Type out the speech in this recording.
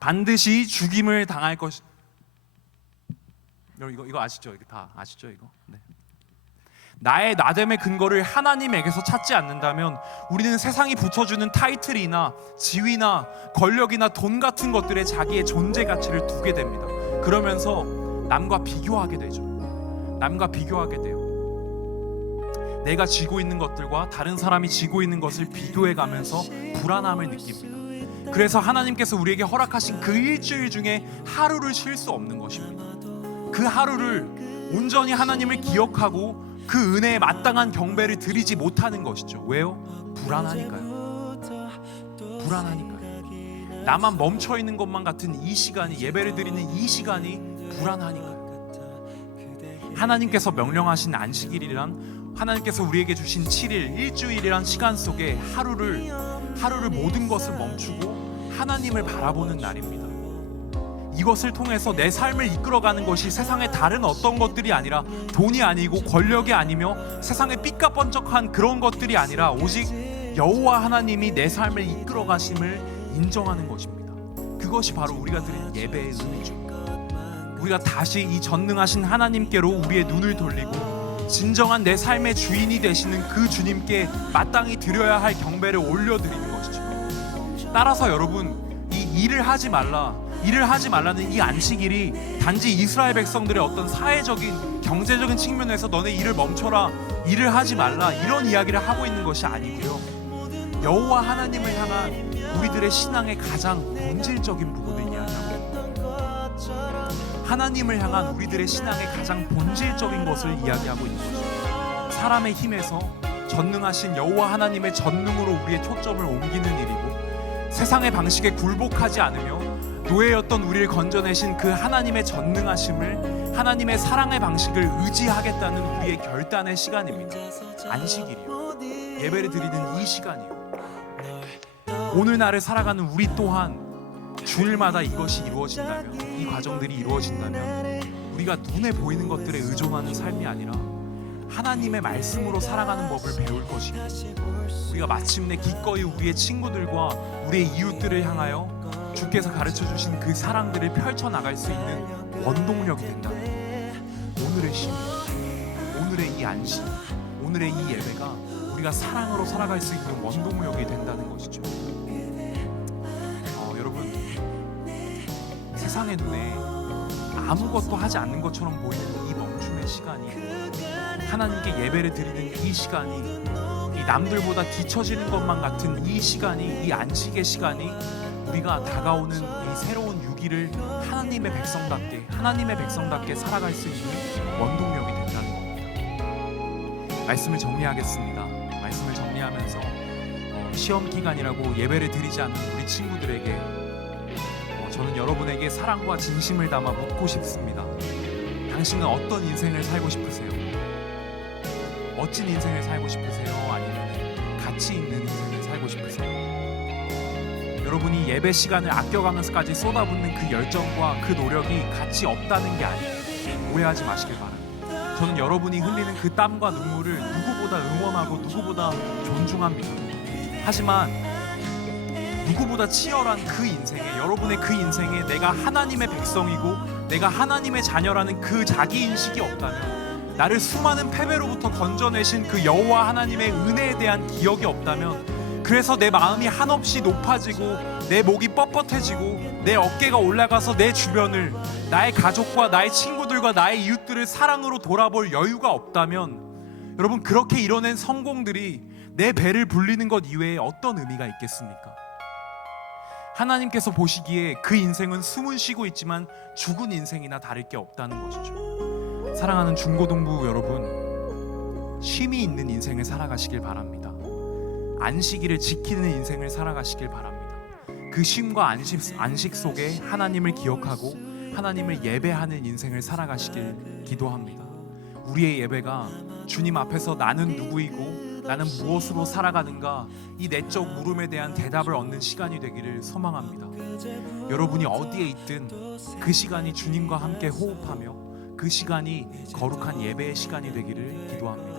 반드시 죽임을 당할 것. 여러분 이거 아시죠? 이거 다 아시죠? 이거. 네. 나의 나됨의 근거를 하나님에게서 찾지 않는다면 우리는 세상이 붙여주는 타이틀이나 지위나 권력이나 돈 같은 것들에 자기의 존재 가치를 두게 됩니다. 그러면서 남과 비교하게 되죠. 남과 비교하게 돼요. 내가 쥐고 있는 것들과 다른 사람이 쥐고 있는 것을 비교해 가면서 불안함을 느낍니다. 그래서 하나님께서 우리에게 허락하신 그 일주일 중에 하루를 쉴 수 없는 것입니다. 그 하루를 온전히 하나님을 기억하고 그 은혜에 마땅한 경배를 드리지 못하는 것이죠. 왜요? 불안하니까요. 불안하니까요. 나만 멈춰 있는 것만 같은 이 시간이, 예배를 드리는 이 시간이 불안하니까요. 하나님께서 명령하신 안식일이란, 하나님께서 우리에게 주신 7일, 일주일이란 시간 속에 하루를 모든 것을 멈추고 하나님을 바라보는 날입니다. 이것을 통해서 내 삶을 이끌어가는 것이 세상의 다른 어떤 것들이 아니라 돈이 아니고 권력이 아니며 세상의 삐까번쩍한 그런 것들이 아니라 오직 여호와 하나님이 내 삶을 이끌어가심을 인정하는 것입니다. 그것이 바로 우리가 드리는 예배의 의미죠. 우리가 다시 이 전능하신 하나님께로 우리의 눈을 돌리고 진정한 내 삶의 주인이 되시는 그 주님께 마땅히 드려야 할 경배를 올려드리는 것이죠. 따라서 여러분, 이 일을 하지 말라는 이 안식일이 단지 이스라엘 백성들의 어떤 사회적인 경제적인 측면에서 너네 일을 멈춰라, 일을 하지 말라, 이런 이야기를 하고 있는 것이 아니고요, 여호와 하나님을 향한 우리들의 신앙의 가장 본질적인 부분을 이야기하고 하나님을 향한 우리들의 신앙의 가장 본질적인 것을 이야기하고 있는 것입니다. 사람의 힘에서 전능하신 여호와 하나님의 전능으로 우리의 초점을 옮기는 일이고, 세상의 방식에 굴복하지 않으며 노예였던 우리를 건져내신 그 하나님의 전능하심을, 하나님의 사랑의 방식을 의지하겠다는 우리의 결단의 시간입니다. 안식일이요, 예배를 드리는 이 시간이요. 오늘날을 살아가는 우리 또한 주일마다 이것이 이루어진다면, 이 과정들이 이루어진다면 우리가 눈에 보이는 것들에 의존하는 삶이 아니라 하나님의 말씀으로 살아가는 법을 배울 것이고, 우리가 마침내 기꺼이 우리의 친구들과 우리의 이웃들을 향하여 주께서 가르쳐주신 그 사랑들을 펼쳐나갈 수 있는 원동력이 된다면, 오늘의 쉼, 오늘의 이 안식, 오늘의 이 예배가 우리가 사랑으로 살아갈 수 있는 원동력이 된다는 것이죠. 여러분, 세상의 눈에 아무것도 하지 않는 것처럼 보이는 이 멈춤의 시간이, 하나님께 예배를 드리는 이 시간이, 이 남들보다 뒤처지는 것만 같은 이 시간이, 이 안식의 시간이 우리가 다가오는 이 새로운 6일을 하나님의 백성답게 살아갈 수 있는 원동력이 된다는 겁니다. 말씀을 정리하겠습니다. 말씀을 정리하면서 시험 기간이라고 예배를 드리지 않는 우리 친구들에게 저는 여러분에게 사랑과 진심을 담아 묻고 싶습니다. 당신은 어떤 인생을 살고 싶으세요? 멋진 인생을 살고 싶으세요? 아니면 가치 있는 인생을 살고 싶으세요? 여러분이 예배 시간을 아껴가면서까지 쏟아붓는 그 열정과 그 노력이 가치 없다는 게 아니에요. 오해하지 마시길 바랍니다. 저는 여러분이 흘리는 그 땀과 눈물을 누구보다 응원하고 누구보다 존중합니다. 하지만 누구보다 치열한 그 인생에, 여러분의 그 인생에 내가 하나님의 백성이고 내가 하나님의 자녀라는 그 자기인식이 없다면, 나를 수많은 패배로부터 건져내신 그 여호와 하나님의 은혜에 대한 기억이 없다면, 그래서 내 마음이 한없이 높아지고 내 목이 뻣뻣해지고 내 어깨가 올라가서 내 주변을, 나의 가족과 나의 친구들과 나의 이웃들을 사랑으로 돌아볼 여유가 없다면, 여러분, 그렇게 이뤄낸 성공들이 내 배를 불리는 것 이외에 어떤 의미가 있겠습니까? 하나님께서 보시기에 그 인생은 숨은 쉬고 있지만 죽은 인생이나 다를 게 없다는 것이죠. 사랑하는 중고등부 여러분, 쉼이 있는 인생을 살아가시길 바랍니다. 안식일을 지키는 인생을 살아가시길 바랍니다. 그 쉼과 안식 속에 하나님을 기억하고 하나님을 예배하는 인생을 살아가시길 기도합니다. 우리의 예배가 주님 앞에서 나는 누구이고 나는 무엇으로 살아가는가, 이 내적 물음에 대한 대답을 얻는 시간이 되기를 소망합니다. 여러분이 어디에 있든 그 시간이 주님과 함께 호흡하며 그 시간이 거룩한 예배의 시간이 되기를 기도합니다.